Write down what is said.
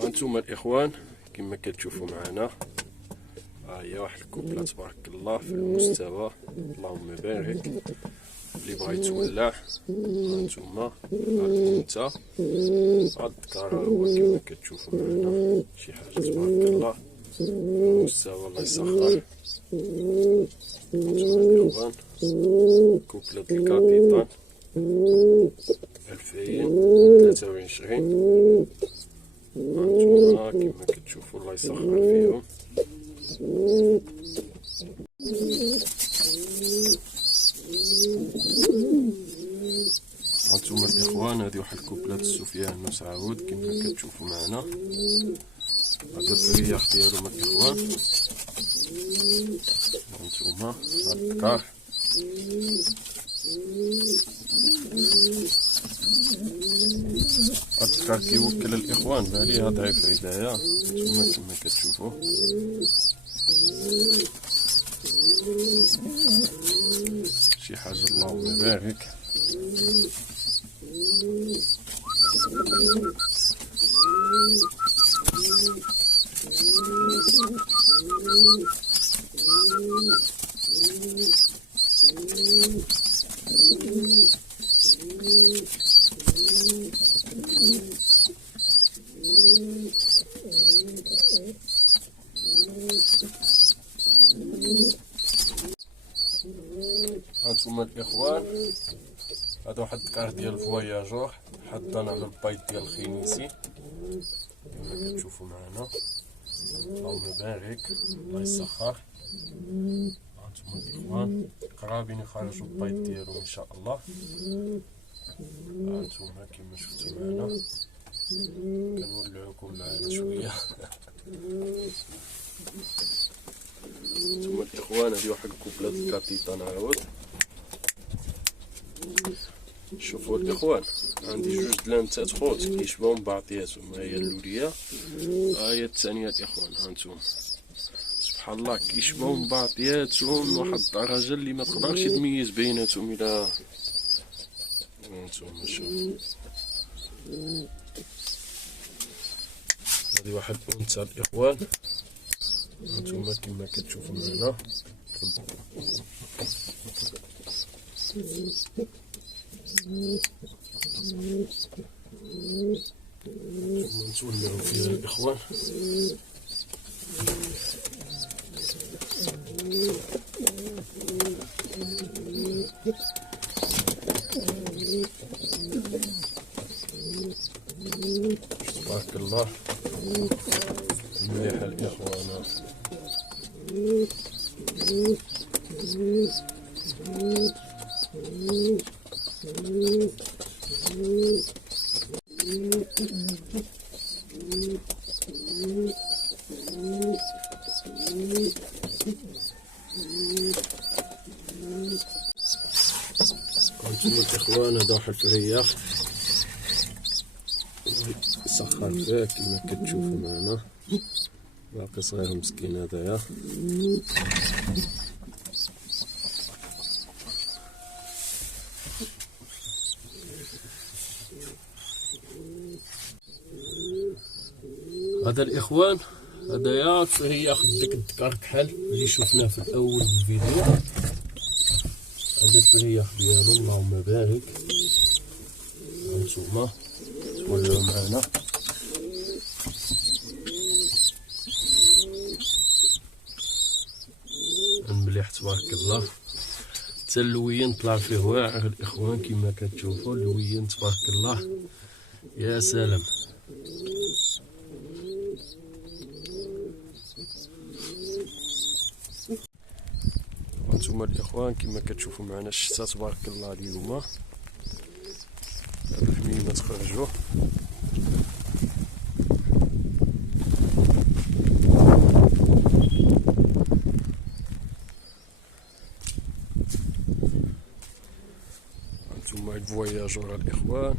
هانتوما الاخوان كما كتشوفوا معنا، ها هي واحد الكوبله تبارك الله في المستوى، اللهم بارك. اللي بغا يتولع هانتوما، هاد الانثى هاد الذكر هو كما كتشوفوا معنا، شي حاجه تبارك الله المستوى، الله يسخر. هانتوما الاخوان كوبله الكابيطان 2023. هانتوما كما كتشوفوا الله يسخر فيهم. هانتوما الاخوان هذه واحد الكوبلات السفيانوس عاود كما كتشوفوا معنا، هذا الرياح ديالهم الاخوان. هانتوما هاد الذكر الذكر كيوكل الاخوان، باليها ضعيف هدايا. هانتوما كما كتشوفوا شي حاجه اللهم بارك. هانتوما الاخوان هذا واحد الذكر ديال الفواياجور حطنا على البيض ديال الخنيسي كما كتشوفوا معنا، اللهم بارك الله يسخر. هانتوما الاخوان قرابين يخرجوا البيض ديالهم ان شاء الله. هانتوما كما شفتوا معنا، كنولعوكم معنا شويه. هانتوما الاخوان هذه واحد الكوبله ديال الكابيطان عاود. شوفوا الاخوان عندي جوج لانتات خوت كيشبهوا بعضياتهم، ها هي الاوليه ها هي الثانيه الاخوان. هانتوما سبحان الله كيشبهوا بعضياتهم لواحد الدرجه اللي ما تقدرش تميز بيناتهم. الى هانتوما شوف هذه واحد الانثى الاخوان. هانتوما كما كتشوفوا معنا ثم نتولعو فيها الاخوان. تبارك الله مليحه الاخوان. هانتوما الاخوان هذا واحد الفرياخ سخر فيه كما كتشوفوا معنا، باقي صغير مسكين هذايا. هذا الاخوان هذايا الفرياخ ديك الذكر كحل اللي شفناه في الاول الفيديو. هذا الفرياخ ديالو اللهم بارك. هانتوما تولعوا معنا. مليح تبارك الله. حتى اللوين طلع فيه واعر الاخوان كما كتشوفوا، اللوين تبارك الله يا سلام. هانتوما الاخوان كما كتشوفوا معنا الشتا تبارك الله اليوم، الحميمه تخرجوا. هانتوما الفواياجور الاخوان.